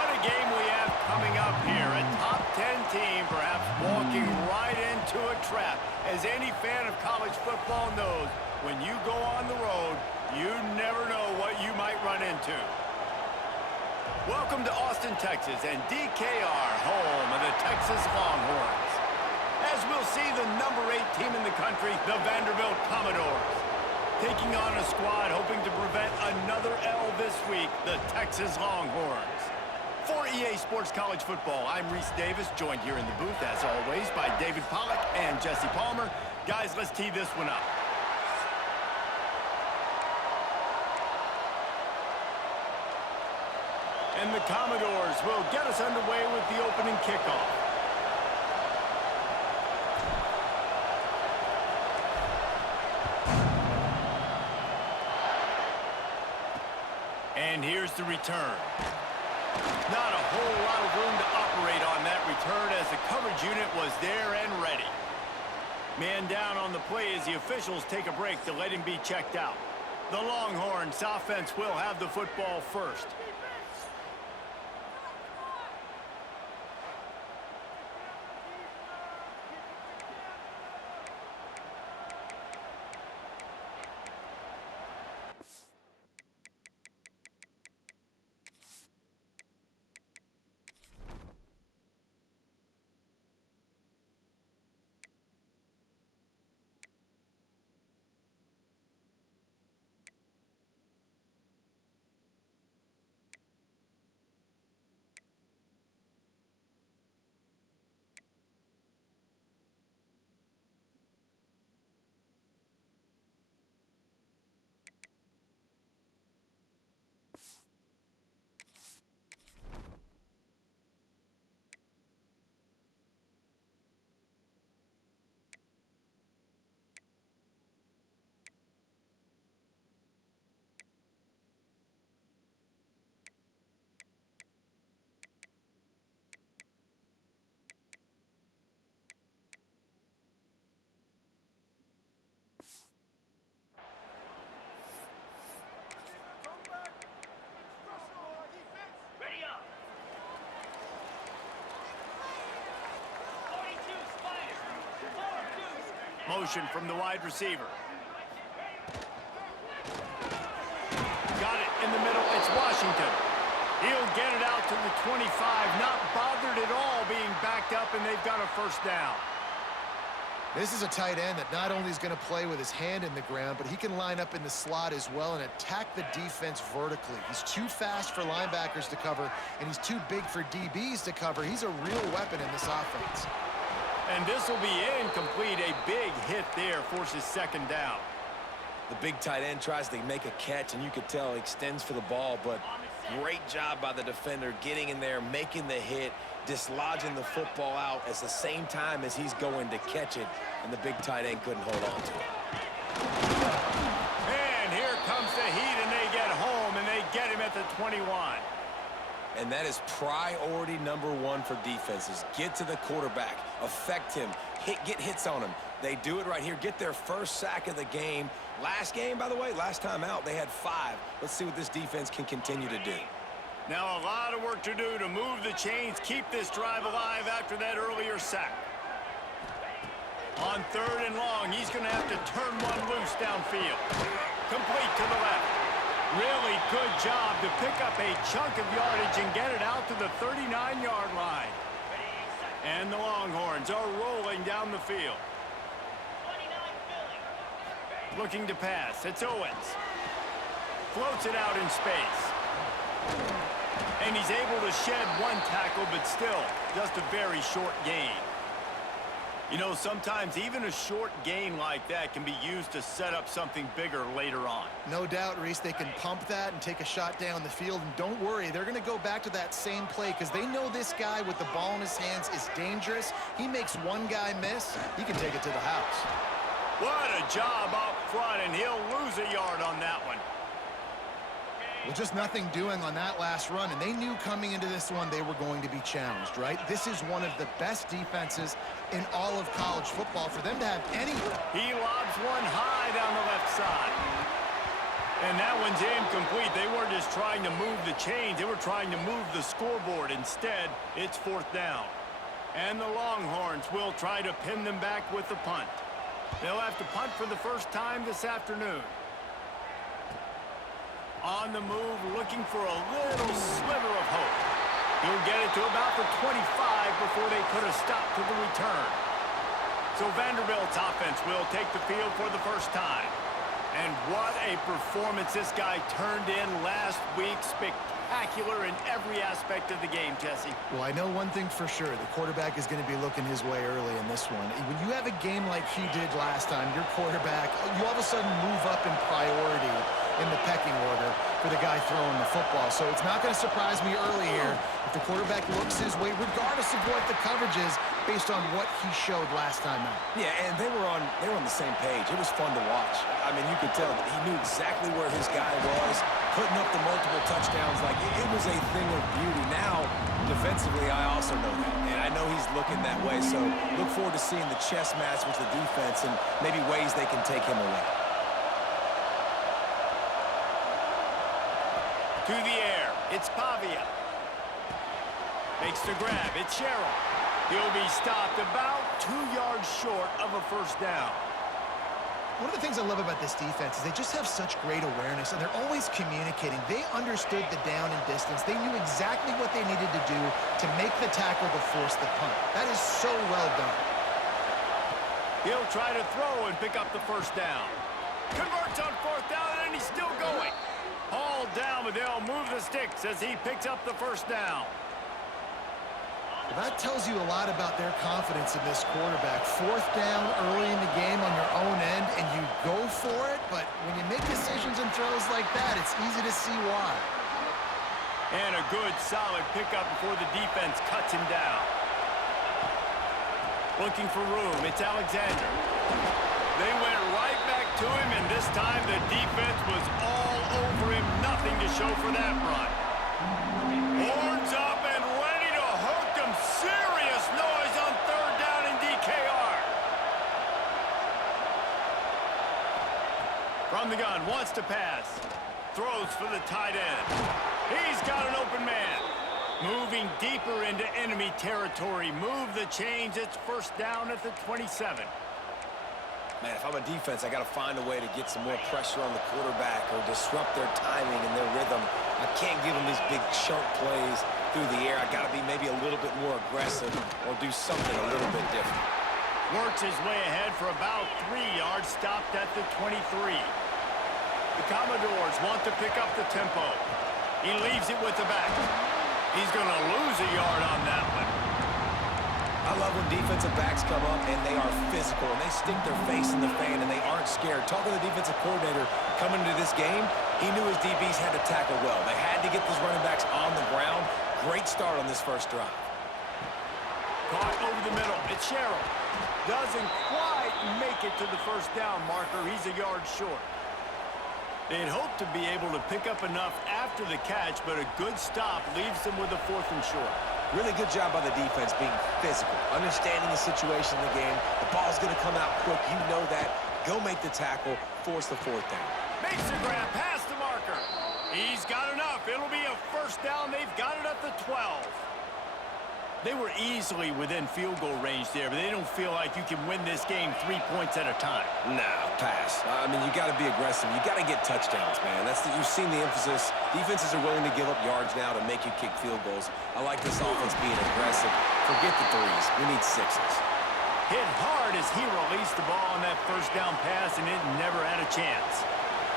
What a game we have coming up here. A top 10 team perhaps walking right into a trap. As any fan of college football knows, when you go on the road, you never know what you might run into. Welcome to Austin, Texas, and DKR, home of the Texas Longhorns. As we'll see, the number 8 team in the country, the Vanderbilt Commodores, taking on a squad hoping to prevent another L this week, the Texas Longhorns. For EA Sports College Football, I'm Reese Davis, joined here in the booth, as always, by David Pollack and Jesse Palmer. Guys, let's tee this one up. And the Commodores will get us underway with the opening kickoff. And here's the return. Not a whole lot of room to operate on that return as the coverage unit was there and ready. Man down on the play as the officials take a break to let him be checked out. The Longhorns offense will have the football first. Motion from the wide receiver. Got it in the middle. It's Washington. He'll get it out to the 25. Not bothered at all being backed up, and they've got a first down. This is a tight end that not only is going to play with his hand in the ground, but he can line up in the slot as well and attack the defense vertically. He's too fast for linebackers to cover, and he's too big for DBs to cover. He's a real weapon in this offense. And this will be incomplete. A big hit there forces second down. The big tight end tries to make a catch, and you could tell he extends for the ball, but great job by the defender getting in there, making the hit, dislodging the football out at the same time as he's going to catch it, and the big tight end couldn't hold on to it. And here comes the heat, and they get home, and they get him at the 21. And that is priority number 1 for defenses. Get to the quarterback, affect him, get hits on him. They do it right here, get their first sack of the game. Last game, by the way, last time out, they had 5. Let's see what this defense can continue to do. Now a lot of work to do to move the chains, keep this drive alive after that earlier sack. On 3rd and long, he's going to have to turn one loose downfield. Complete to the left. Really good job to pick up a chunk of yardage and get it out to the 39-yard line. And the Longhorns are rolling down the field. Looking to pass. It's Owens. Floats it out in space. And he's able to shed one tackle, but still just a very short gain. You know, sometimes even a short gain like that can be used to set up something bigger later on. No doubt, Reese, they can pump that and take a shot down the field. And don't worry, they're going to go back to that same play because they know this guy with the ball in his hands is dangerous. He makes one guy miss, he can take it to the house. What a job up front, and he'll lose a yard on that one. Well, just nothing doing on that last run, and they knew coming into this one they were going to be challenged, right? This is one of the best defenses in all of college football. For them to have any... He lobs one high down the left side. And that one's incomplete. They weren't just trying to move the chains. They were trying to move the scoreboard. Instead, it's fourth down. And the Longhorns will try to pin them back with the punt. They'll have to punt for the first time this afternoon. On the move, looking for a little sliver of hope. He'll get it to about the 25 before they put a stop to the return. So Vanderbilt's offense will take the field for the first time. And what a performance this guy turned in last week. Spectacular in every aspect of the game, Jesse. Well, I know one thing for sure. The quarterback is going to be looking his way early in this one. When you have a game like he did last time, your quarterback, you all of a sudden move up in priority in the pecking order for the guy throwing the football. So it's not going to surprise me early here if the quarterback looks his way, regardless of what the coverage is, based on what he showed last time out. Yeah, and they were on the same page. It was fun to watch. I mean, you could tell that he knew exactly where his guy was, putting up the multiple touchdowns. Like, it was a thing of beauty. Now, defensively, I also know that. And I know he's looking that way. So look forward to seeing the chess match with the defense and maybe ways they can take him away. To the air, it's Pavia. Makes the grab, it's Sherrill. He'll be stopped about 2 yards short of a first down. One of the things I love about this defense is they just have such great awareness, and they're always communicating. They understood the down and distance. They knew exactly what they needed to do to make the tackle to force the punt. That is so well done. He'll try to throw and pick up the first down. Converts on fourth down, and he's still going. Hauled down, but they'll move the sticks as he picks up the first down. Well, that tells you a lot about their confidence in this quarterback. Fourth down early in the game on your own end, and you go for it, but when you make decisions and throws like that, it's easy to see why. And a good, solid pickup before the defense cuts him down. Looking for room, it's Alexander. They went right back to him, and this time the defense was all over him. Nothing to show for that run. Horns up and ready to hook him. Serious noise on third down in DKR. From the gun, wants to pass. Throws for the tight end. He's got an open man. Moving deeper into enemy territory. Move the chains. It's first down at the 27. Man, if I'm a defense, I got to find a way to get some more pressure on the quarterback or disrupt their timing and their rhythm. I can't give them these big chunk plays through the air. I got to be maybe a little bit more aggressive or do something a little bit different. Works his way ahead for about 3 yards, stopped at the 23. The Commodores want to pick up the tempo. He leaves it with the back. He's going to lose a yard on that one. I love when defensive backs come up and they are physical and they stick their face in the fan and they aren't scared. Talking to the defensive coordinator coming into this game, he knew his DBs had to tackle well. They had to get those running backs on the ground. Great start on this first drive. Caught over the middle. It's Sherrill. Doesn't quite make it to the first down marker. He's a yard short. They'd hoped to be able to pick up enough after the catch, but a good stop leaves them with a fourth and short. Really good job by the defense being physical, understanding the situation in the game. The ball's going to come out quick. You know that. Go make the tackle, force the fourth down. Makes the grab past the marker. He's got enough. It'll be a first down. They've got it at the 12. They were easily within field goal range there, but they don't feel like you can win this game 3 points at a time. No, pass. I mean, you got to be aggressive. You got to get touchdowns, man. You've seen the emphasis. Defenses are willing to give up yards now to make you kick field goals. I like this offense being aggressive. Forget the threes. We need sixes. Hit hard as he released the ball on that first down pass, and it never had a chance.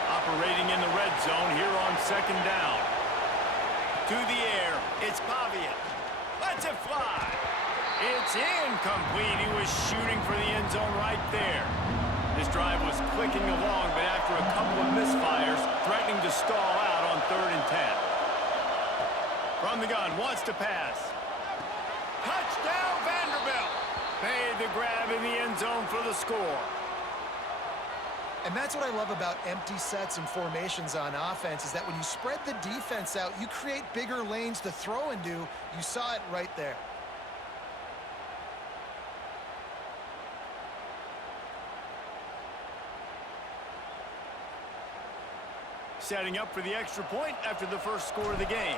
Operating in the red zone here on second down. To the air, it's Pavia. Lets it fly. It's incomplete. He was shooting for the end zone right there. This drive was clicking along, but after a couple of misfires, threatening to stall out on 3rd and 10. From the gun, wants to pass. Touchdown, Vanderbilt. Made the grab in the end zone for the score. And that's what I love about empty sets and formations on offense, is that when you spread the defense out, you create bigger lanes to throw into. You saw it right there. Setting up for the extra point after the first score of the game.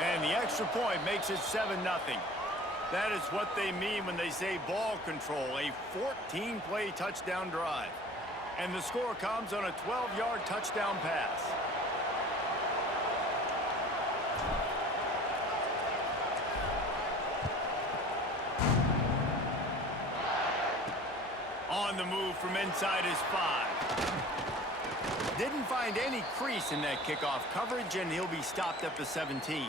And the extra point makes it 7-0. That is what they mean when they say ball control, a 14-play touchdown drive. And the score comes on a 12-yard touchdown pass. On the move from inside his 5. Didn't find any crease in that kickoff coverage, and he'll be stopped at the 17.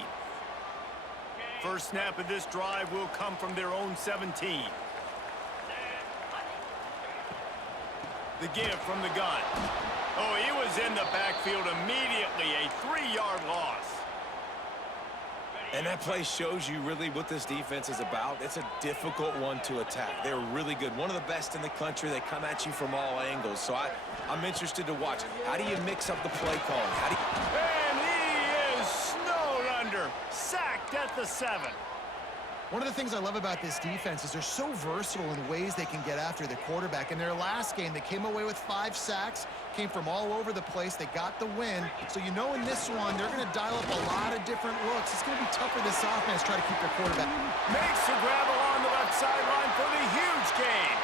First snap of this drive will come from their own 17. The give from the gun. Oh, he was in the backfield immediately. A 3-yard loss. And that play shows you really what this defense is about. It's a difficult one to attack. They're really good. One of the best in the country. They come at you from all angles. So I'm interested to watch. How do you mix up the play calling? And he is snowed under. Sacked at the 7. One of the things I love about this defense is they're so versatile in ways they can get after the quarterback. In their last game, they came away with 5 sacks, came from all over the place. They got the win. So you know in this one, they're going to dial up a lot of different looks. It's going to be tough for this offense to try to keep their quarterback. Makes the grab along the left sideline for the huge gain.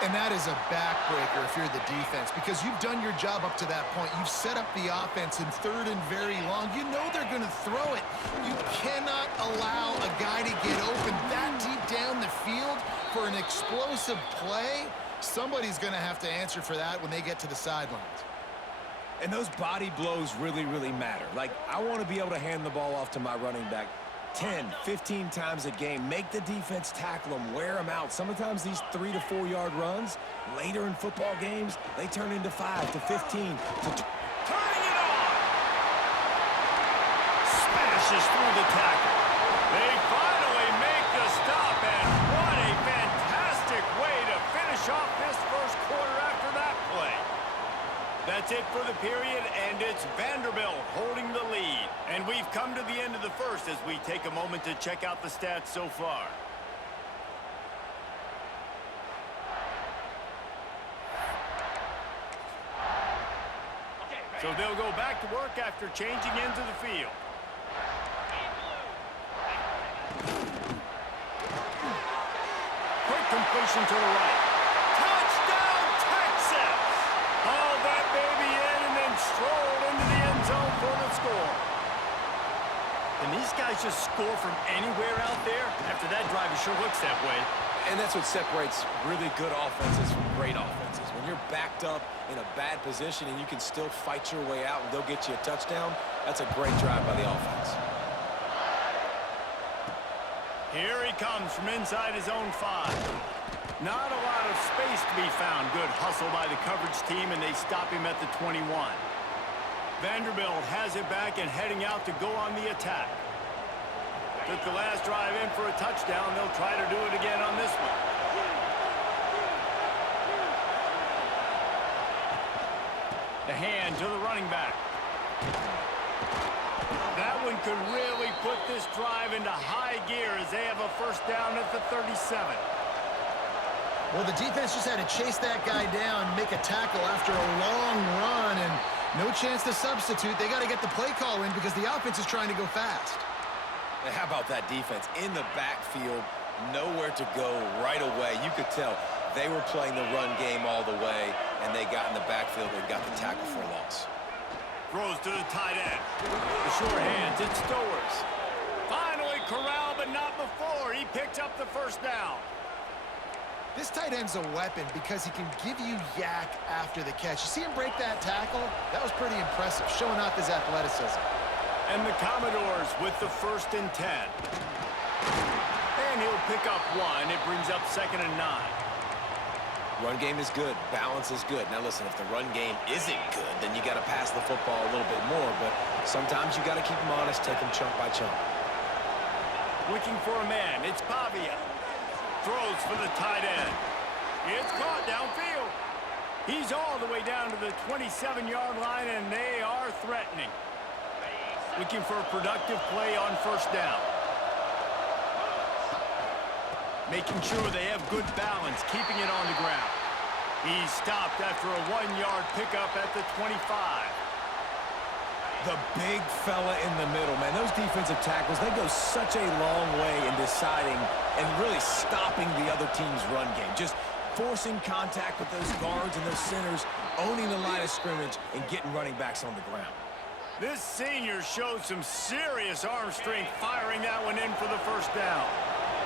And that is a backbreaker if you're the defense, because you've done your job up to that point. You've set up the offense in 3rd and very long. You know they're going to throw it. You cannot allow a guy to get open that deep down the field for an explosive play. Somebody's going to have to answer for that when they get to the sidelines. And those body blows really, really matter. Like, I want to be able to hand the ball off to my running back 10, 15 times a game. Make the defense tackle them, wear them out. Sometimes these 3 to 4 yard runs, later in football games, they turn into 5 to 15 to... Turning it on! Smashes through the tackle. They finally make the stop, and what a fantastic way to finish off this first quarter after that play. That's it for the period, and it's Vanderbilt holding the lead. And we've come to the end of the first as we take a moment to check out the stats so far. So they'll go back to work after changing into the field. Quick completion to the right. Touchdown, Texas! Haul that baby in and then stroll into the end zone for the score. And these guys just score from anywhere out there? After that drive, it sure looks that way. And that's what separates really good offenses from great offenses. When you're backed up in a bad position and you can still fight your way out and they'll get you a touchdown, that's a great drive by the offense. Here he comes from inside his own 5. Not a lot of space to be found. Good hustle by the coverage team, and they stop him at the 21. Vanderbilt has it back and heading out to go on the attack. Took the last drive in for a touchdown. They'll try to do it again on this one. The hand to the running back. That one could really put this drive into high gear as they have a first down at the 37. Well, the defense just had to chase that guy down, make a tackle after a long run, and no chance to substitute. They got to get the play call in because the offense is trying to go fast. And how about that defense? In the backfield, nowhere to go right away. You could tell they were playing the run game all the way, and they got in the backfield and got the tackle for a loss. Throws to the tight end. The short hands, it's Stowers. Finally corralled, but not before. He picked up the first down. This tight end's a weapon because he can give you yak after the catch. You see him break that tackle? That was pretty impressive, showing off his athleticism. And the Commodores with the 1st and 10. And he'll pick up 1. It brings up 2nd and 9. Run game is good. Balance is good. Now, listen, if the run game isn't good, then you got to pass the football a little bit more. But sometimes you got to keep them honest, take them chunk by chunk. Looking for a man. It's Pavia. Throws for the tight end. It's caught downfield. He's all the way down to the 27-yard line, and they are threatening. Looking for a productive play on first down. Making sure they have good balance, keeping it on the ground. He's stopped after a 1-yard pickup at the 25. The big fella in the middle, man. Those defensive tackles, they go such a long way in deciding and really stopping the other team's run game. Just forcing contact with those guards and those centers, owning the line of scrimmage, and getting running backs on the ground. This senior showed some serious arm strength firing that one in for the first down.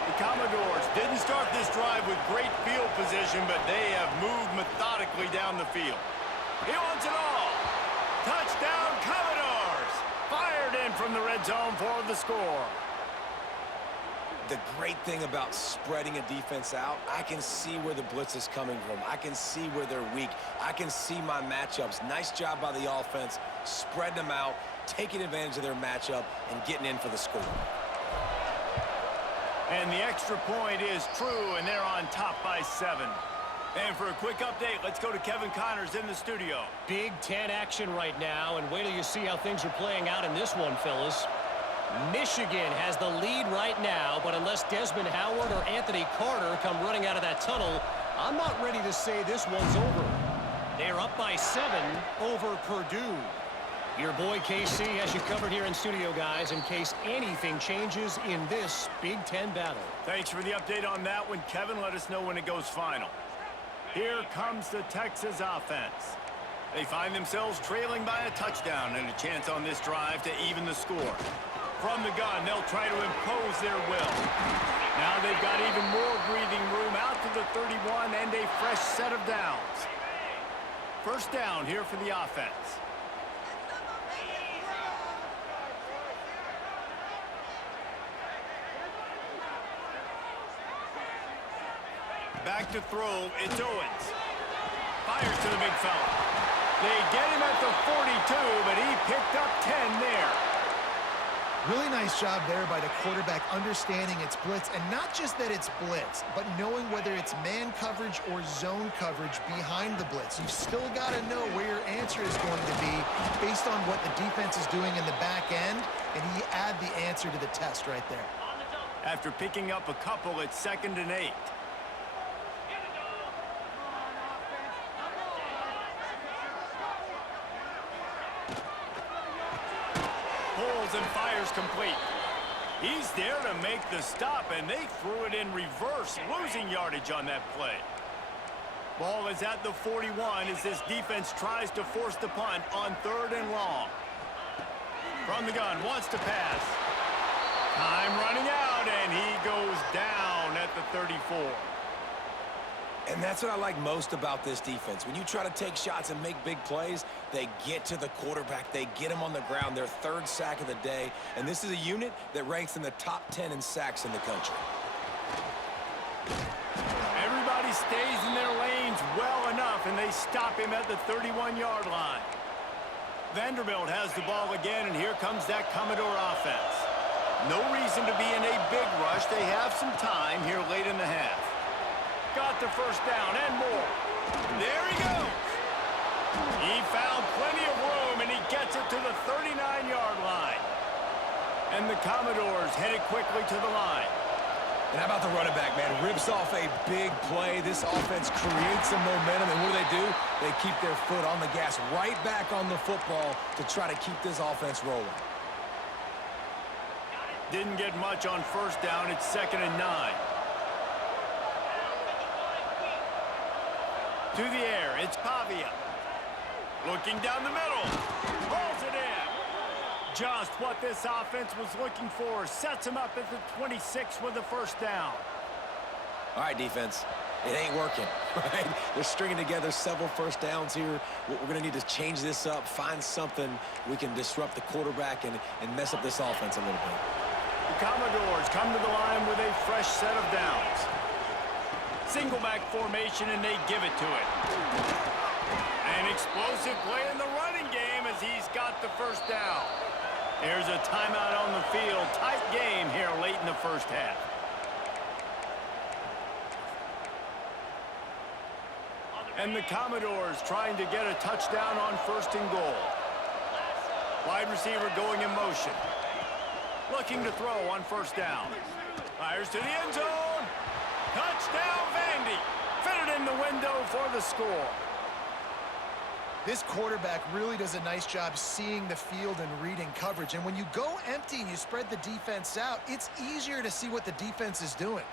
The Commodores didn't start this drive with great field position, but they have moved methodically down the field. He wants it all. Touchdown, Commodores! Fired in from the red zone for the score. The great thing about spreading a defense out, I can see where the blitz is coming from. I can see where they're weak. I can see my matchups. Nice job by the offense, spreading them out, taking advantage of their matchup, and getting in for the score. And the extra point is true, and they're on top by 7. And for a quick update, let's go to Kevin Connors in the studio. Big Ten action right now, and wait till you see how things are playing out in this one, fellas. Michigan has the lead right now, but unless Desmond Howard or Anthony Carter come running out of that tunnel, I'm not ready to say this one's over. They're up by 7 over Purdue. Your boy KC has you covered here in studio, guys, in case anything changes in this Big Ten battle. Thanks for the update on that one, Kevin. Let us know when it goes final. Here comes the Texas offense. They find themselves trailing by a touchdown and a chance on this drive to even the score. From the gun, they'll try to impose their will. Now they've got even more breathing room out to the 31 and a fresh set of downs. First down here for the offense. Back to throw, it's Owens. Fires to the big fella. They get him at the 42, but he picked up 10 there. Really nice job there by the quarterback understanding it's blitz, and not just that it's blitz, but knowing whether it's man coverage or zone coverage behind the blitz. You've still got to know where your answer is going to be based on what the defense is doing in the back end, and he add the answer to the test right there. After picking up a couple, it's 2nd and 8. Pulls and fires complete. He's there to make the stop, and they threw it in reverse, losing yardage on that play. Ball is at the 41 as this defense tries to force the punt on 3rd and long. From the gun, wants to pass. Time running out, and he goes down at the 34. And that's what I like most about this defense. When you try to take shots and make big plays, they get to the quarterback. They get him on the ground, their 3rd sack of the day. And this is a unit that ranks in the top 10 in sacks in the country. Everybody stays in their lanes well enough, and they stop him at the 31-yard line. Vanderbilt has the ball again, and here comes that Commodore offense. No reason to be in a big rush. They have some time here late in the half. Got the first down and more. There he goes. He found plenty of room, and he gets it to the 39-yard line. And the Commodores headed quickly to the line. And how about the running back, man? Rips off a big play. This offense creates some momentum, and what do? They keep their foot on the gas, right back on the football to try to keep this offense rolling. Didn't get much on first down. It's 2nd and 9. To the air, it's Pavia. Looking down the middle. Rolls it in. Just what this offense was looking for. Sets him up at the 26 with the first down. All right, defense. It ain't working, right? They're stringing together several first downs here. We're going to need to change this up, find something we can disrupt the quarterback and mess up this offense a little bit. The Commodores come to the line with a fresh set of downs. Single back formation, and they give it to it. An explosive play in the running game as he's got the first down. There's a timeout on the field. Tight game here late in the first half. And the Commodores trying to get a touchdown on 1st and goal. Wide receiver going in motion. Looking to throw on 1st down. Fires to the end zone. Touchdown, Vandy. Fitted in the window for the score. This quarterback really does a nice job seeing the field and reading coverage. And when you go empty and you spread the defense out, it's easier to see what the defense is doing.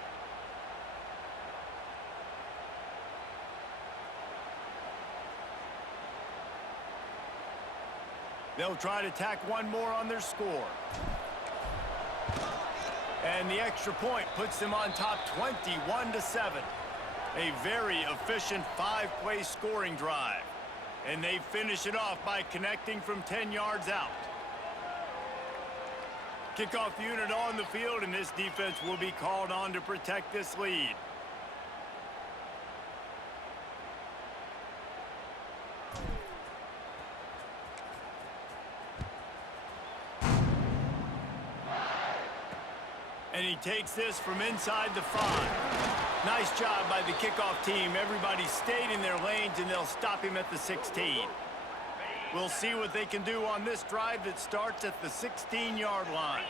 They'll try to tack one more on their score. And the extra point puts them on top 21-7. A very efficient 5-play scoring drive. And they finish it off by connecting from 10 yards out. Kickoff unit on the field, and this defense will be called on to protect this lead. And he takes this from inside the 5. Nice job by the kickoff team. Everybody stayed in their lanes, and they'll stop him at the 16. We'll see what they can do on this drive that starts at the 16-yard line.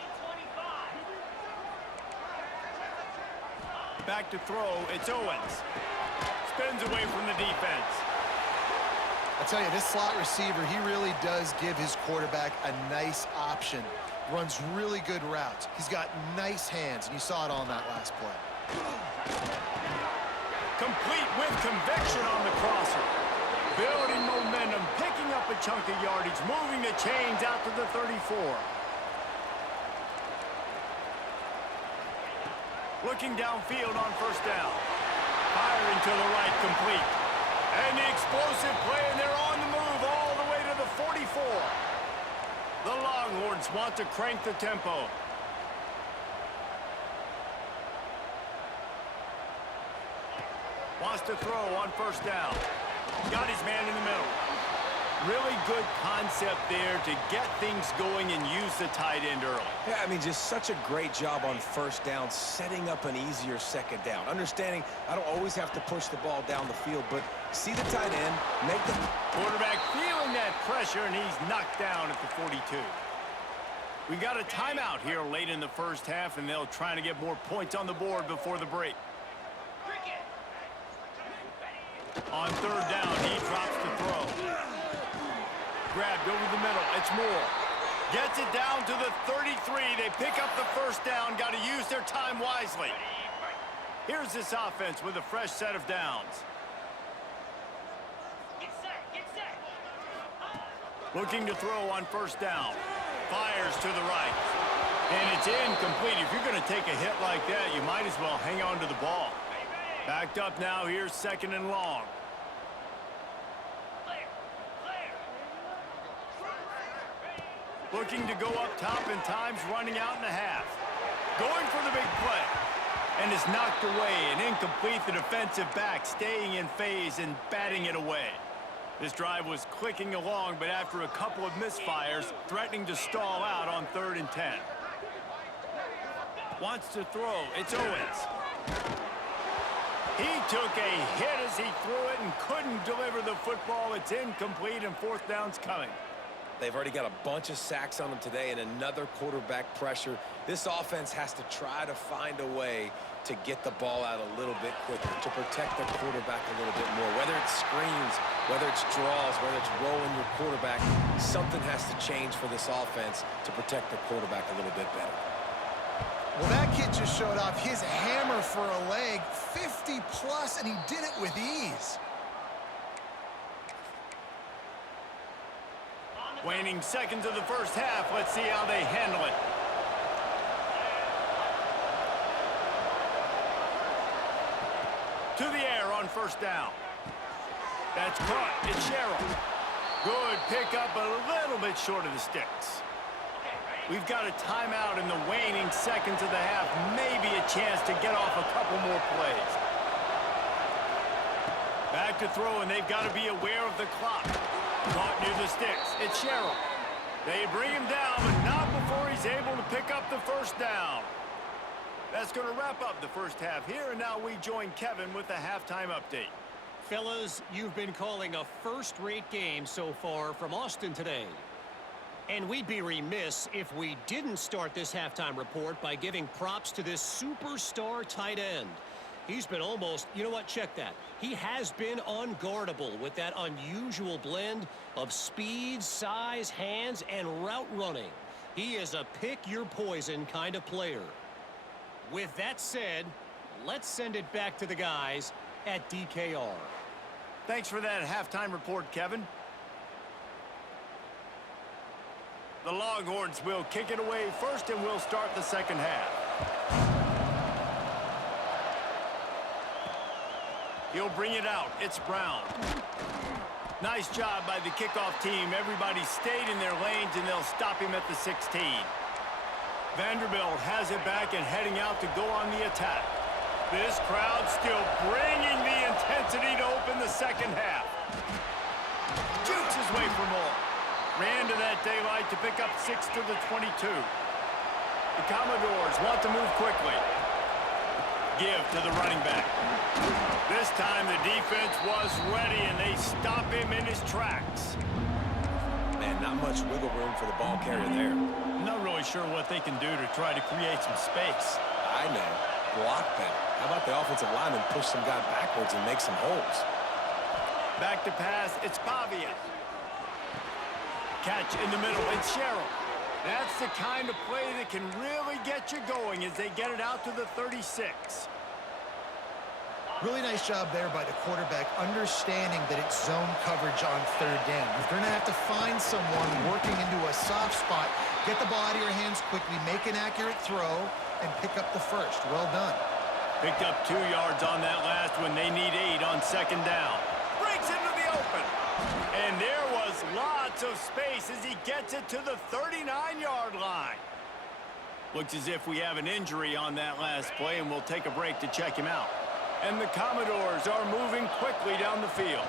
Back to throw. It's Owens. Spins away from the defense. I'll tell you, this slot receiver, he really does give his quarterback a nice option. Runs really good routes. He's got nice hands, and you saw it all in that last play. Complete with conviction on the crosser. Building momentum, picking up a chunk of yardage, moving the chains out to the 34. Looking downfield on first down. Firing to the right, complete. And the explosive play, and they're on the move all the way to the 44. The Longhorns want to crank the tempo. Wants to throw on first down. Got his man in the middle. Really good concept there to get things going and use the tight end early. Yeah, I mean, just such a great job on first down, setting up an easier second down. Understanding I don't always have to push the ball down the field, but see the tight end, make the quarterback feeling that pressure, and he's knocked down at the 42. We got a timeout here late in the first half, and they'll try to get more points on the board before the break. On third down, he drops the throw. Grabbed over the middle. It's Moore. Gets it down to the 33. They pick up the first down. Got to use their time wisely. Here's this offense with a fresh set of downs. Looking to throw on first down. Fires to the right. And it's incomplete. If you're going to take a hit like that, you might as well hang on to the ball. Backed up now. Here's second and long. Looking to go up top, and time's running out in the half. Going for the big play. And is knocked away and incomplete. The defensive back staying in phase and batting it away. This drive was clicking along, but after a couple of misfires, threatening to stall out on 3rd and 10. Wants to throw. It's Owens. He took a hit as he threw it and couldn't deliver the football. It's incomplete, and 4th down's coming. They've already got a bunch of sacks on them today and another quarterback pressure. This offense has to try to find a way to get the ball out a little bit quicker, to protect the quarterback a little bit more. Whether it's screens, whether it's draws, whether it's rolling your quarterback, something has to change for this offense to protect the quarterback a little bit better. Well, that kid just showed off his hammer for a leg, 50-plus, and he did it with ease. Waning seconds of the first half. Let's see how they handle it. To the air on first down. That's caught. It's Sherrill. Good pickup, a little bit short of the sticks. We've got a timeout in the waning seconds of the half. Maybe a chance to get off a couple more plays. Back to throw, and they've got to be aware of the clock. Caught near the sticks. It's Sherrill. They bring him down, but not before he's able to pick up the first down. That's going to wrap up the first half here, and now we join Kevin with the halftime update. Fellas, you've been calling a first-rate game so far from Austin today. And we'd be remiss if we didn't start this halftime report by giving props to this superstar tight end. He's been almost, you know what, check that. He has been unguardable with that unusual blend of speed, size, hands, and route running. He is a pick-your-poison kind of player. With that said, let's send it back to the guys at DKR. Thanks for that halftime report, Kevin. The Longhorns will kick it away first, and we'll start the second half. He'll bring it out. It's Brown. Nice job by the kickoff team. Everybody stayed in their lanes, and they'll stop him at the 16. Vanderbilt has it back and heading out to go on the attack. This crowd still bringing the intensity to open the second half. Jukes his way for more. Ran to that daylight to pick up 6 to the 22. The Commodores want to move quickly. Give to the running back. This time the defense was ready, and they stop him in his tracks. Man, not much wiggle room for the ball carrier there. Not really sure what they can do to try to create some space. I know. Block that. How about the offensive lineman push some guy backwards and make some holes? Back to pass. It's Pavia. Catch in the middle. It's Sherrill. That's the kind of play that can really get you going as they get it out to the 36. Really nice job there by the quarterback, understanding that it's zone coverage on third down. You're going to have to find someone working into a soft spot, get the ball out of your hands quickly, make an accurate throw, and pick up the first. Well done. Picked up 2 yards on that last one. They need 8 on second down. Breaks into the open. And there was lots of space as he gets it to the 39-yard line. Looks as if we have an injury on that last play, and we'll take a break to check him out. And the Commodores are moving quickly down the field.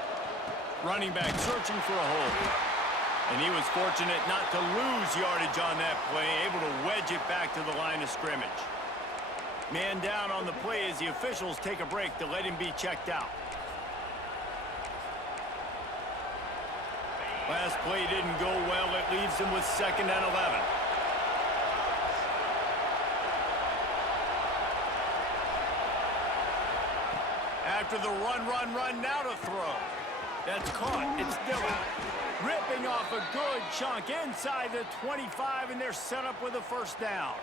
Running back searching for a hole. And he was fortunate not to lose yardage on that play, able to wedge it back to the line of scrimmage. Man down on the play as the officials take a break to let him be checked out. Last play didn't go well. It leaves him with 2nd and 11. After the run, now to throw. That's caught. It's Dillon. Ripping off a good chunk inside the 25, and they're set up with a first down.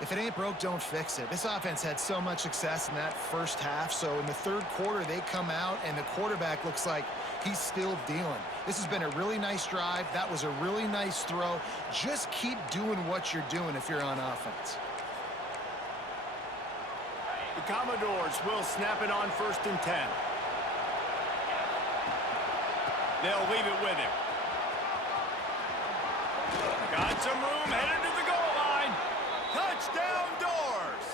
If it ain't broke, don't fix it. This offense had so much success in that first half, so in the third quarter, they come out, and the quarterback looks like he's still dealing. This has been a really nice drive. That was a really nice throw. Just keep doing what you're doing if you're on offense. The Commodores will snap it on 1st and 10. They'll leave it with him. Got some room, headed to the goal line. Touchdown Doors!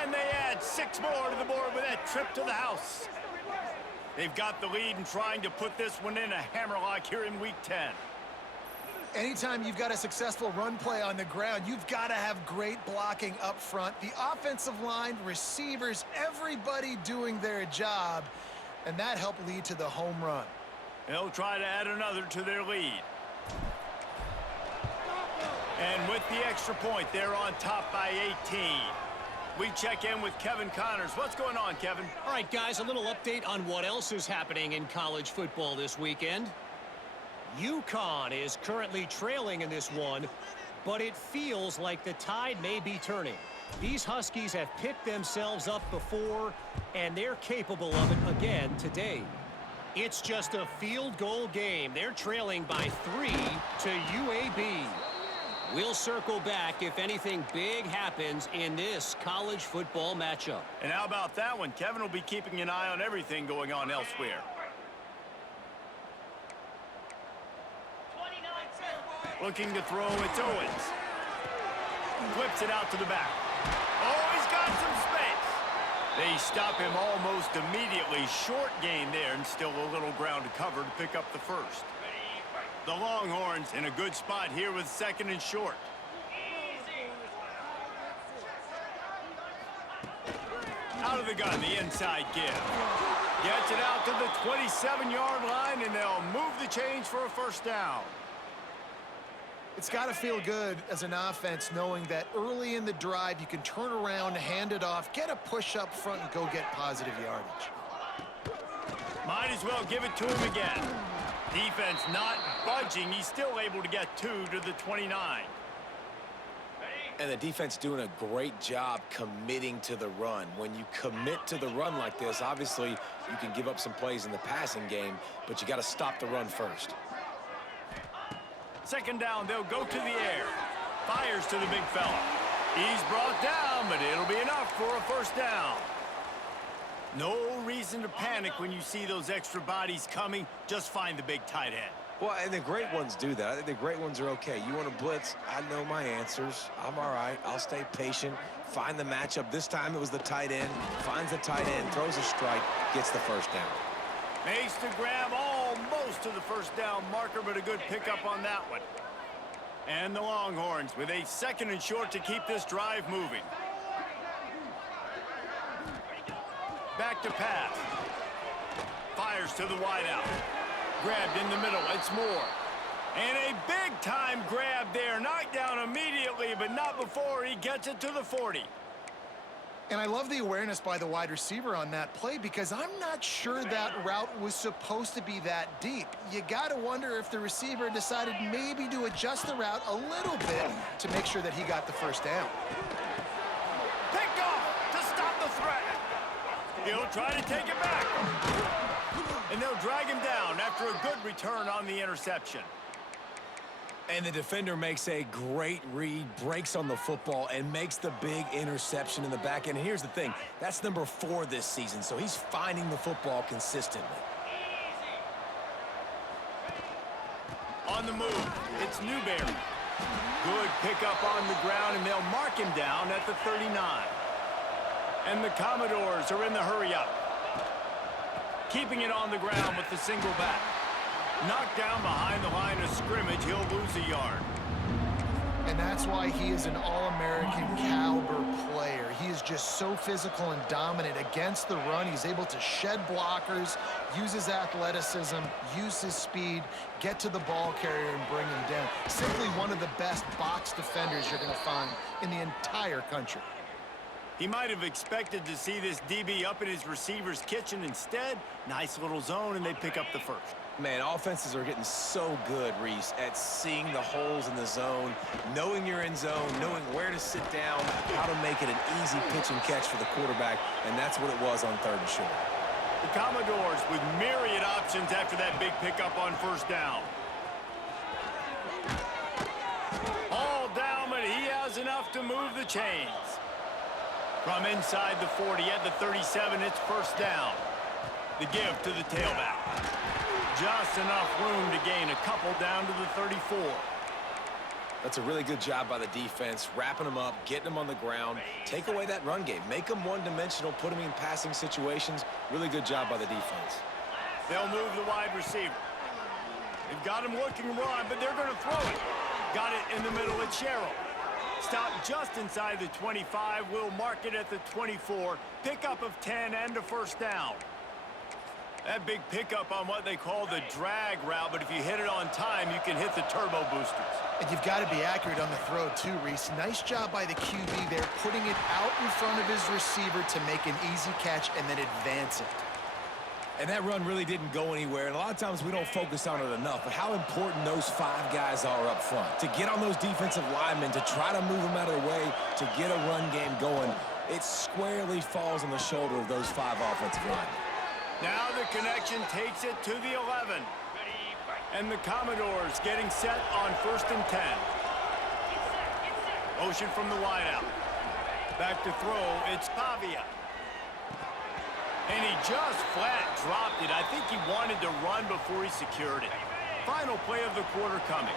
And they add 6 more to the board with that trip to the house. They've got the lead and trying to put this one in a hammerlock here in Week 10. Anytime you've got a successful run play on the ground, you've got to have great blocking up front. The offensive line, receivers, everybody doing their job, and that helped lead to the home run. They'll try to add another to their lead. And with the extra point, they're on top by 18. We check in with Kevin Connors. What's going on, Kevin? All right, guys, a little update on what else is happening in college football this weekend. UConn is currently trailing in this one, but it feels like the tide may be turning. These Huskies have picked themselves up before, and they're capable of it again today. It's just a field goal game. They're trailing by 3 to UAB. We'll circle back if anything big happens in this college football matchup. And how about that one? Kevin will be keeping an eye on everything going on elsewhere. Looking to throw, it's Owens. Flips it out to the back. Oh, he's got some space. They stop him almost immediately. Short gain there, and still a little ground to cover to pick up the first. The Longhorns in a good spot here with 2nd and short. Out of the gun, the inside give. Gets it out to the 27-yard line, and they'll move the change for a first down. It's got to feel good as an offense knowing that early in the drive you can turn around, hand it off, get a push up front, and go get positive yardage. Might as well give it to him again. Defense not budging. He's still able to get 2 to the 29. And the defense doing a great job committing to the run. When you commit to the run like this, obviously you can give up some plays in the passing game, but you got to stop the run first. Second down, they'll go to the air. Fires to the big fella. He's brought down, but it'll be enough for a first down. No reason to panic when you see those extra bodies coming. Just find the big tight end. Well, and the great ones do that. I think the great ones are okay. You want to blitz? I know my answers. I'm all right. I'll stay patient. Find the matchup. This time it was the tight end. Finds the tight end, throws a strike, gets the first down. Makes the grab almost to the first down marker, but a good pickup on that one. And the Longhorns with a 2nd and short to keep this drive moving. Back to pass. Fires to the wideout. Grabbed in the middle. It's Moore. And a big-time grab there. Knocked down immediately, but not before he gets it to the 40. And I love the awareness by the wide receiver on that play because I'm not sure that route was supposed to be that deep. You got to wonder if the receiver decided maybe to adjust the route a little bit to make sure that he got the first down. Picked off to stop the threat. He'll try to take it back. And they'll drag him down after a good return on the interception. And the defender makes a great read, breaks on the football, and makes the big interception in the back end. And here's the thing, that's number 4 this season, so he's finding the football consistently. On the move, it's Newberry. Good pickup on the ground, and they'll mark him down at the 39. And the Commodores are in the hurry-up. Keeping it on the ground with the single back. Knocked down behind the line of scrimmage, he'll lose a yard. And that's why he is an All-American caliber player. He is just so physical and dominant against the run. He's able to shed blockers, use his athleticism, use his speed, get to the ball carrier and bring him down. Simply one of the best box defenders you're going to find in the entire country. He might have expected to see this DB up in his receiver's kitchen. Instead, nice little zone, and they pick up the first. Man, offenses are getting so good, Reese, at seeing the holes in the zone, knowing you're in zone, knowing where to sit down, how to make it an easy pitch and catch for the quarterback, and that's what it was on 3rd and short. The Commodores with myriad options after that big pickup on first down. All down, but he has enough to move the chains. From inside the 40 at the 37, it's first down. The give to the tailback. Just enough room to gain a couple down to the 34. That's a really good job by the defense, wrapping them up, getting them on the ground, take away that run game, make them one-dimensional, put them in passing situations. Really good job by the defense. They'll move the wide receiver. They've got him looking run, but they're going to throw it. Got it in the middle at Sherrill. Stopped just inside the 25. We'll mark it at the 24. Pickup of 10 and a first down. That big pickup on what they call the drag route, but if you hit it on time, you can hit the turbo boosters. And you've got to be accurate on the throw too, Reese. Nice job by the QB there, putting it out in front of his receiver to make an easy catch and then advance it. And that run really didn't go anywhere, and a lot of times we don't focus on it enough, but how important those 5 guys are up front. To get on those defensive linemen, to try to move them out of the way, to get a run game going, it squarely falls on the shoulder of those 5 offensive linemen. Now the connection takes it to the 11. And the Commodores getting set on 1st and 10. Motion from the wideout. Back to throw, it's Pavia. And he just flat dropped it. I think he wanted to run before he secured it. Final play of the quarter coming.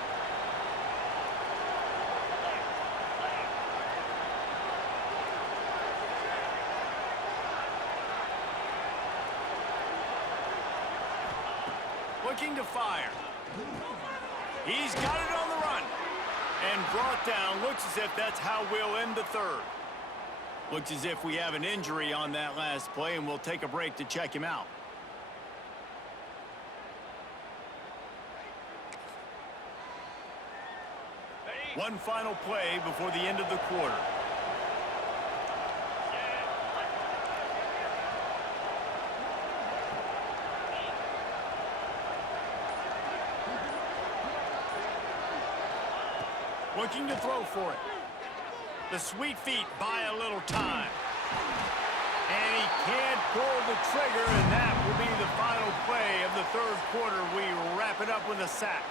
Looking to fire. He's got it on the run. And brought down. Looks as if that's how we'll end the 3rd. Looks as if we have an injury on that last play, and we'll take a break to check him out. One final play before the end of the quarter. Looking to throw for it. The sweet feet buy a little time. And he can't pull the trigger, and that will be the final play of the third quarter. We wrap it up with a sack.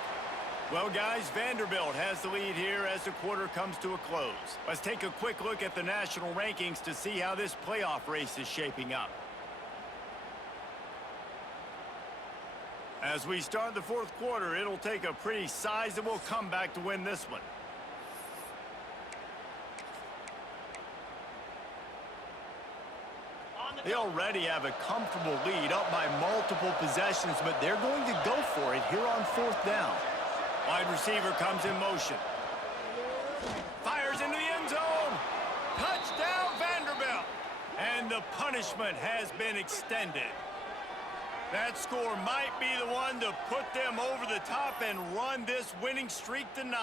Well, guys, Vanderbilt has the lead here as the quarter comes to a close. Let's take a quick look at the national rankings to see how this playoff race is shaping up. As we start the fourth quarter, it'll take a pretty sizable comeback to win this one. They already have a comfortable lead up by multiple possessions, but they're going to go for it here on fourth down. Wide receiver comes in motion. Fires into the end zone. Touchdown, Vanderbilt. And the punishment has been extended. That score might be the one to put them over the top and run this winning streak to 9.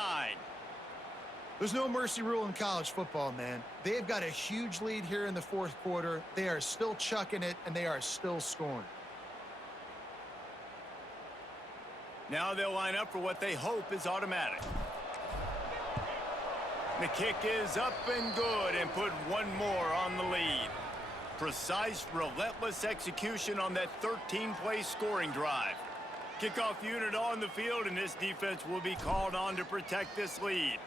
There's no mercy rule in college football, man. They've got a huge lead here in the fourth quarter. They are still chucking it, and they are still scoring. Now they'll line up for what they hope is automatic. The kick is up and good, and put one more on the lead. Precise, relentless execution on that 13-play scoring drive. Kickoff unit on the field, and this defense will be called on to protect this lead.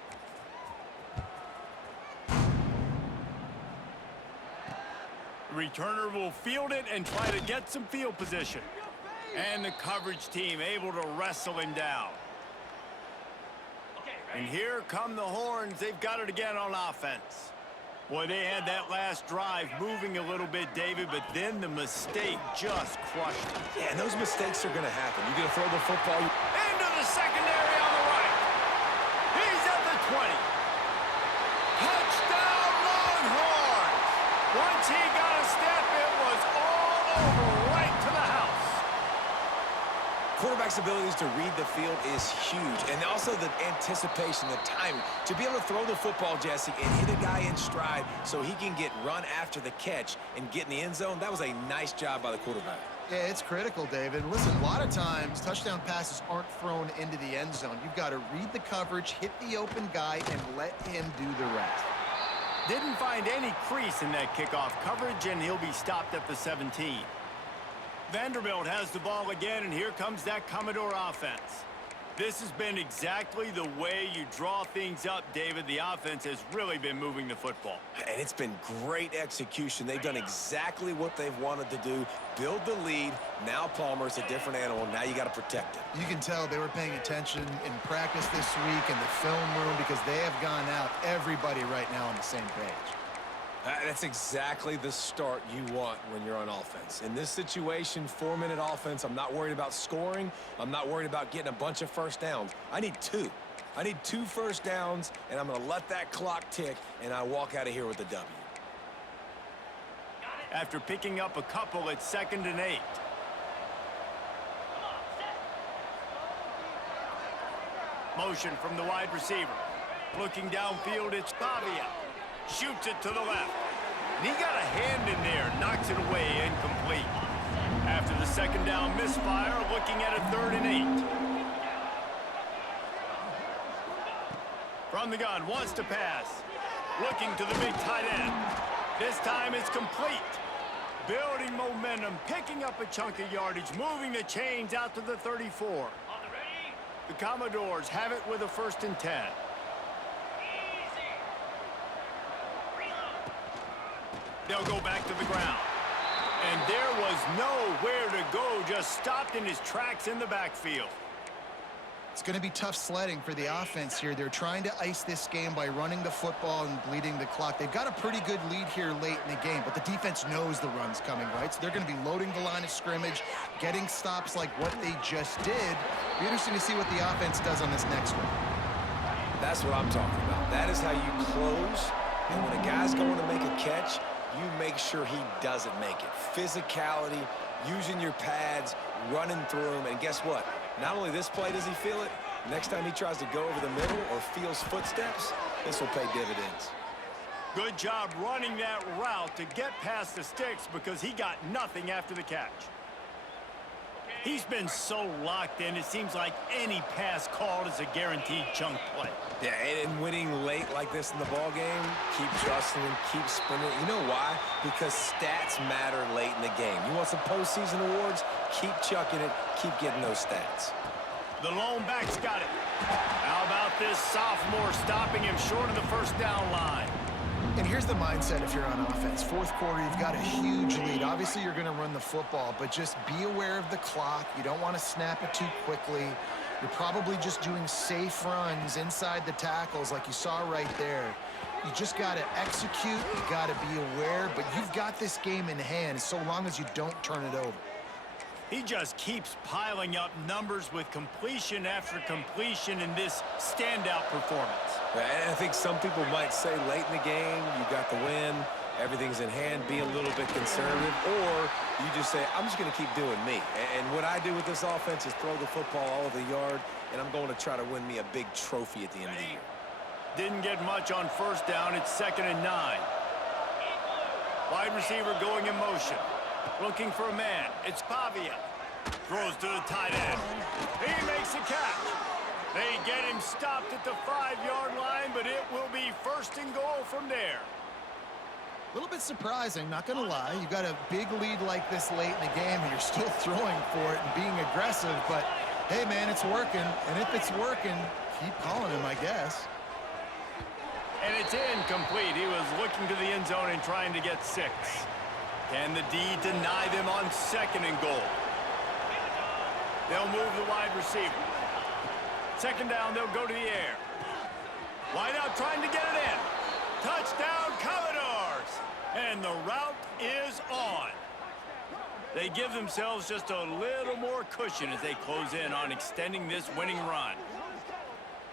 The returner will field it and try to get some field position. And the coverage team able to wrestle him down. And here come the Horns. They've got it again on offense. Boy, they had that last drive moving a little bit, David, but then the mistake just crushed them. Yeah, and those mistakes are going to happen. You're going to throw the football. Into the secondary on the right. He's at the 20. Touchdown, Longhorns. Once he got a step, it was all over right to the house. Quarterback's abilities to read the field is huge, and also the anticipation, the timing. To be able to throw the football, Jesse, and hit a guy in stride so he can get run after the catch and get in the end zone, that was a nice job by the quarterback. Yeah, it's critical, David. Listen, a lot of times, touchdown passes aren't thrown into the end zone. You've got to read the coverage, hit the open guy, and let him do the rest. Didn't find any crease in that kickoff coverage, and he'll be stopped at the 17. Vanderbilt has the ball again, and here comes that Commodore offense. This has been exactly the way you draw things up, David. The offense has really been moving the football. And it's been great execution. They've done exactly what they've wanted to do. Build the lead. Now Palmer's a different animal. Now you got to protect it. You can tell they were paying attention in practice this week in the film room because they have gone out, everybody right now on the same page. That's exactly the start you want when you're on offense. In this situation, 4-minute offense, I'm not worried about scoring. I'm not worried about getting a bunch of first downs. I need 2. I need 2 first downs, and I'm going to let that clock tick, and I walk out of here with a W. After picking up a couple, it's 2nd and 8. Motion from the wide receiver. Looking downfield, it's Pavia. Shoots it to the left. And he got a hand in there, knocks it away, incomplete. After the 2nd down misfire, looking at a 3rd and 8. From the gun, wants to pass. Looking to the big tight end. This time it's complete. Building momentum, picking up a chunk of yardage, moving the chains out to the 34. The Commodores have it with a 1st and 10. They'll go back to the ground. And there was nowhere to go, just stopped in his tracks in the backfield. It's going to be tough sledding for the offense here. They're trying to ice this game by running the football and bleeding the clock. They've got a pretty good lead here late in the game, but the defense knows the run's coming, right? So they're going to be loading the line of scrimmage, getting stops like what they just did. Be interesting to see what the offense does on this next one. That's what I'm talking about. That is how you close. And when a guy's going to make a catch, you make sure he doesn't make it. Physicality, using your pads, running through him, and guess what? Not only this play does he feel it, Next time he tries to go over the middle or feels footsteps, this will pay dividends. Good job running that route to get past the sticks because he got nothing after the catch. He's been so locked in, it seems like any pass called is a guaranteed chunk play. Yeah, and winning late like this in the ball game, keep trusting him, keep sprinting. You know why? Because stats matter late in the game. You want some postseason awards? Keep chucking it, keep getting those stats. The lone back's got it. How about this sophomore stopping him short of the first down line? And here's the mindset if you're on offense. Fourth quarter, you've got a huge lead. Obviously, you're going to run the football, but just be aware of the clock. You don't want to snap it too quickly. You're probably just doing safe runs inside the tackles like you saw right there. You just got to execute. You got to be aware, but you've got this game in hand so long as you don't turn it over. He just keeps piling up numbers with completion after completion in this standout performance. And I think some people might say late in the game, you got the win, everything's in hand, be a little bit conservative, or you just say, I'm just going to keep doing me. And what I do with this offense is throw the football all over the yard, and I'm going to try to win me a big trophy at the end of the year. Didn't get much on first down. It's 2nd and 9. Wide receiver going in motion. Looking for a man. It's Pavia. Throws to the tight end. He makes a catch. They get him stopped at the 5-yard line, but it will be 1st and goal from there. A little bit surprising, not going to lie. You got a big lead like this late in the game, and you're still throwing for it and being aggressive. But, hey, man, it's working. And if it's working, keep calling him, I guess. And it's incomplete. He was looking to the end zone and trying to get 6. Can the D deny them on 2nd and goal? They'll move the wide receiver. 2nd down, they'll go to the air. Wide out trying to get it in. Touchdown, Commodores! And the route is on. They give themselves just a little more cushion as they close in on extending this winning run.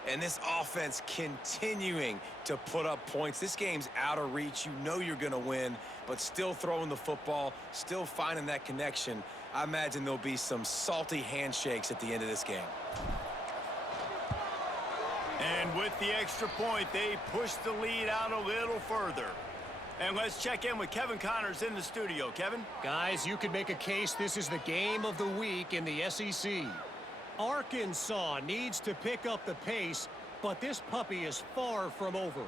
And this offense continuing to put up points. This game's out of reach. You know you're going to win, but still throwing the football, still finding that connection. I imagine there'll be some salty handshakes at the end of this game. And with the extra point, they push the lead out a little further. And let's check in with Kevin Connors in the studio. Kevin? Guys, you could make a case this is the game of the week in the SEC. Arkansas needs to pick up the pace, but this puppy is far from over.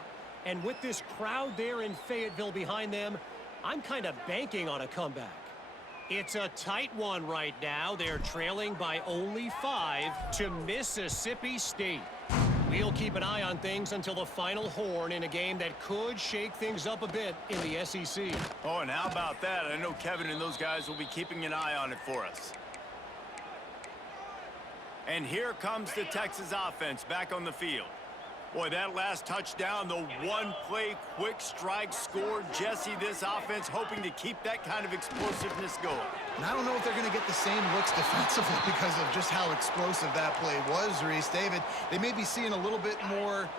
And with this crowd there in Fayetteville behind them, I'm kind of banking on a comeback. It's a tight one right now. They're trailing by only 5 to Mississippi State. We'll keep an eye on things until the final horn in a game that could shake things up a bit in the SEC. Oh, and how about that? I know Kevin and those guys will be keeping an eye on it for us. And here comes the Texas offense back on the field. Boy, that last touchdown, the one-play quick strike scored. Jesse, this offense hoping to keep that kind of explosiveness going. And I don't know if they're going to get the same looks defensively because of just how explosive that play was, Reese. David, they may be seeing a little bit more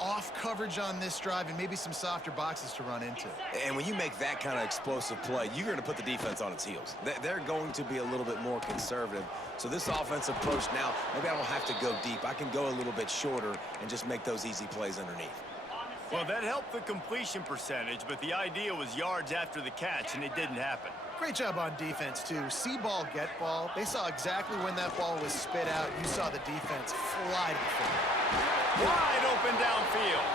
off coverage on this drive and maybe some softer boxes to run into. And when you make that kind of explosive play, you're going to put the defense on its heels. They're going to be a little bit more conservative. So this offensive approach now, maybe I don't have to go deep. I can go a little bit shorter and just make those easy plays underneath. Well, that helped the completion percentage, but the idea was yards after the catch, and it didn't happen. Great job on defense, too. See ball, get ball. They saw exactly when that ball was spit out. You saw the defense fly to the field. Wide open downfield.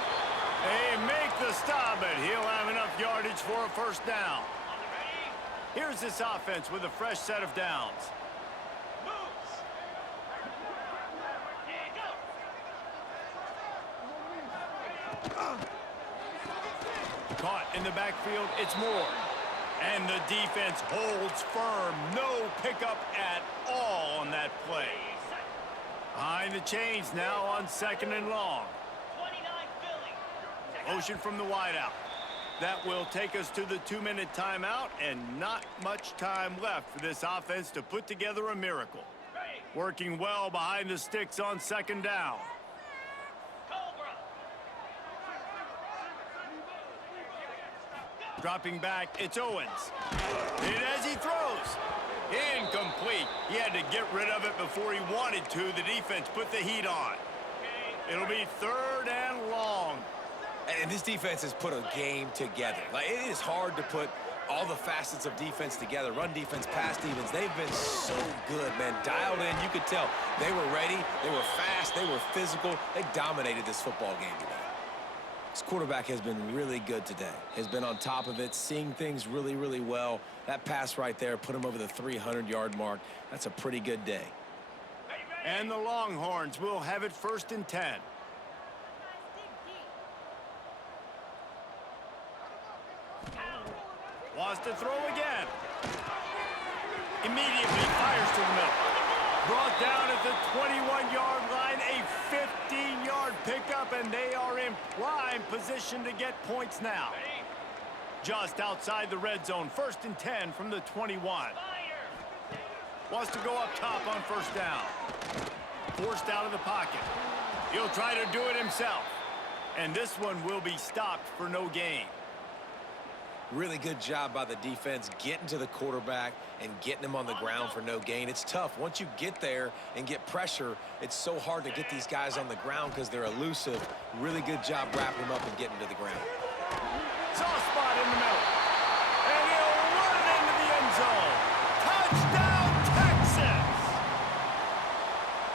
They make the stop, but he'll have enough yardage for a 1st down. Here's this offense with a fresh set of downs. Caught in the backfield, it's Moore. And the defense holds firm. No pickup at all on that play. Behind the chains now on 2nd and long. Motion from the wideout. That will take us to the 2-minute timeout, and not much time left for this offense to put together a miracle. Working well behind the sticks on 2nd down. Dropping back, it's Owens. And as he throws, Incomplete. He had to get rid of it before he wanted to. The defense put the heat on. It'll be 3rd and long. And this defense has put a game together. Like, it is hard to put all the facets of defense together. Run defense, pass defense. They've been so good, man. Dialed in. You could tell they were ready. They were fast. They were physical. They dominated this football game today. This quarterback has been really good today. Has been on top of it, seeing things really, really well. That pass right there put him over the 300-yard mark. That's a pretty good day. And the Longhorns will have it 1st and 10. Wants to throw again. Immediately fires to the middle. Brought down at the 21-yard line, a 15-yard pickup, and they are in prime position to get points now. Just outside the red zone, 1st and 10 from the 21. Wants to go up top on 1st down. Forced out of the pocket. He'll try to do it himself. And this one will be stopped for no gain. Really good job by the defense getting to the quarterback and getting him on the ground for no gain. It's tough. Once you get there and get pressure, it's so hard to get these guys on the ground because they're elusive. Really good job wrapping them up and getting to the ground. Soft spot in the middle. And he'll run it into the end zone. Touchdown, Texas!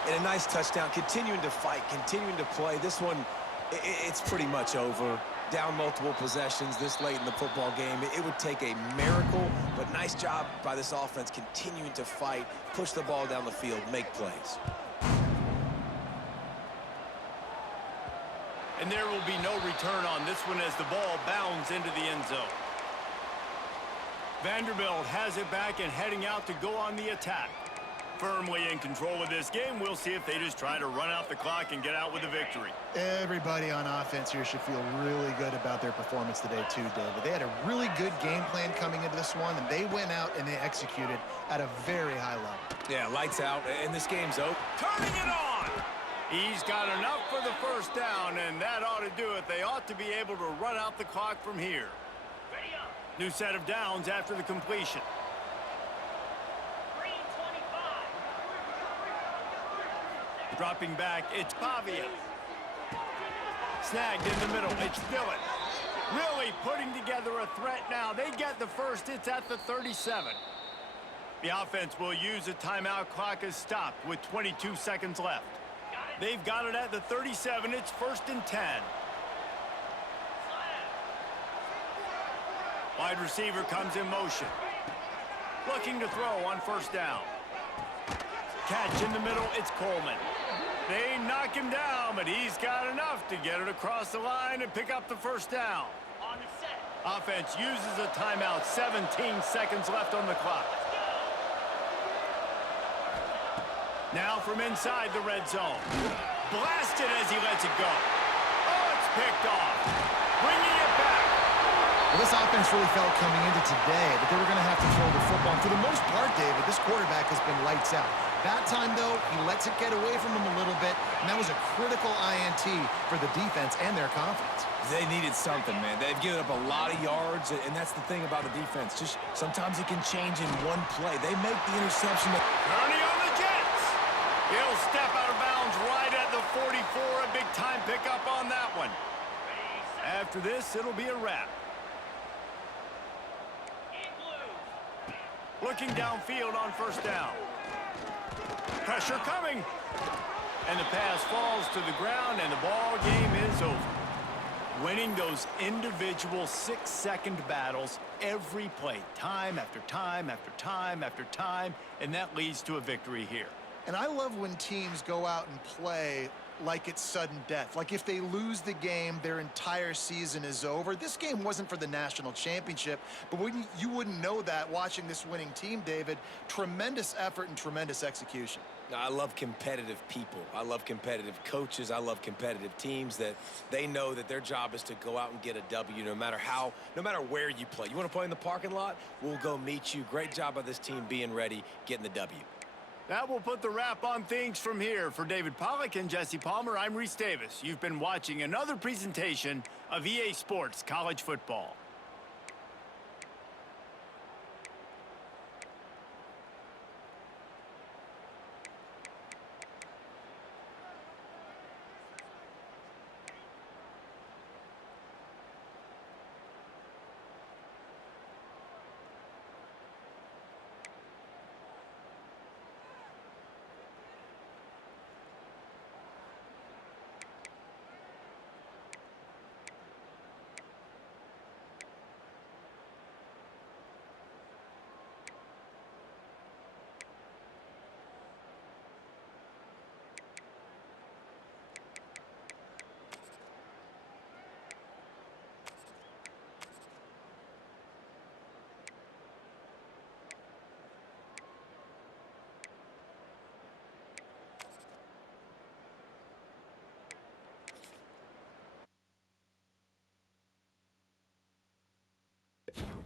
And a nice touchdown. Continuing to fight, continuing to play. This one, it's pretty much over. Down multiple possessions this late in the football game. It would take a miracle, but nice job by this offense continuing to fight, push the ball down the field, make plays. And there will be no return on this one as the ball bounds into the end zone. Vanderbilt has it back and heading out to go on the attack. Firmly in control of this game. We'll see if they just try to run out the clock and get out with a victory. Everybody on offense here should feel really good about their performance today too, David. They had a really good game plan coming into this one, and they went out and they executed at a very high level. Yeah, lights out, and this game's over. Turning it on! He's got enough for the 1st down, and that ought to do it. They ought to be able to run out the clock from here. New set of downs after the completion. Dropping back, it's Pavia. Snagged in the middle, it's Dillon. Really putting together a threat now. They get the 1st, it's at the 37. The offense will use a timeout. Clock is stopped with 22 seconds left. They've got it at the 37, it's 1st and 10. Wide receiver comes in motion. Looking to throw on 1st down. Catch in the middle, it's Coleman. They knock him down, but he's got enough to get it across the line and pick up the 1st down. On the set. Offense uses a timeout. 17 seconds left on the clock. Now from inside the red zone. Blasted as he lets it go. Oh, it's picked off. Bringing it back. Well, this offense really felt coming into today that they were going to have to throw the football. And for the most part, David, this quarterback has been lights out. That time, though, he lets it get away from him a little bit, and that was a critical INT for the defense and their confidence. They needed something, man. They've given up a lot of yards, and that's the thing about the defense. Just sometimes it can change in one play. They make the interception. Kearney on the Jets. He'll step out of bounds right at the 44. A big-time pickup on that one. After this, it'll be a wrap. Looking downfield on 1st down. Pressure coming. And the pass falls to the ground, and the ball game is over. Winning those individual 6-second battles every play, time after time after time after time, and that leads to a victory here. And I love when teams go out and play like it's sudden death. Like if they lose the game, their entire season is over. This game wasn't for the national championship, but you wouldn't know that watching this winning team, David. Tremendous effort and tremendous execution. I love competitive people. I love competitive coaches. I love competitive teams that they know that their job is to go out and get a W no matter where you play. You want to play in the parking lot? We'll go meet you. Great job by this team being ready, getting the W. That will put the wrap on things from here. For David Pollack and Jesse Palmer, I'm Reese Davis. You've been watching another presentation of EA Sports College Football. it.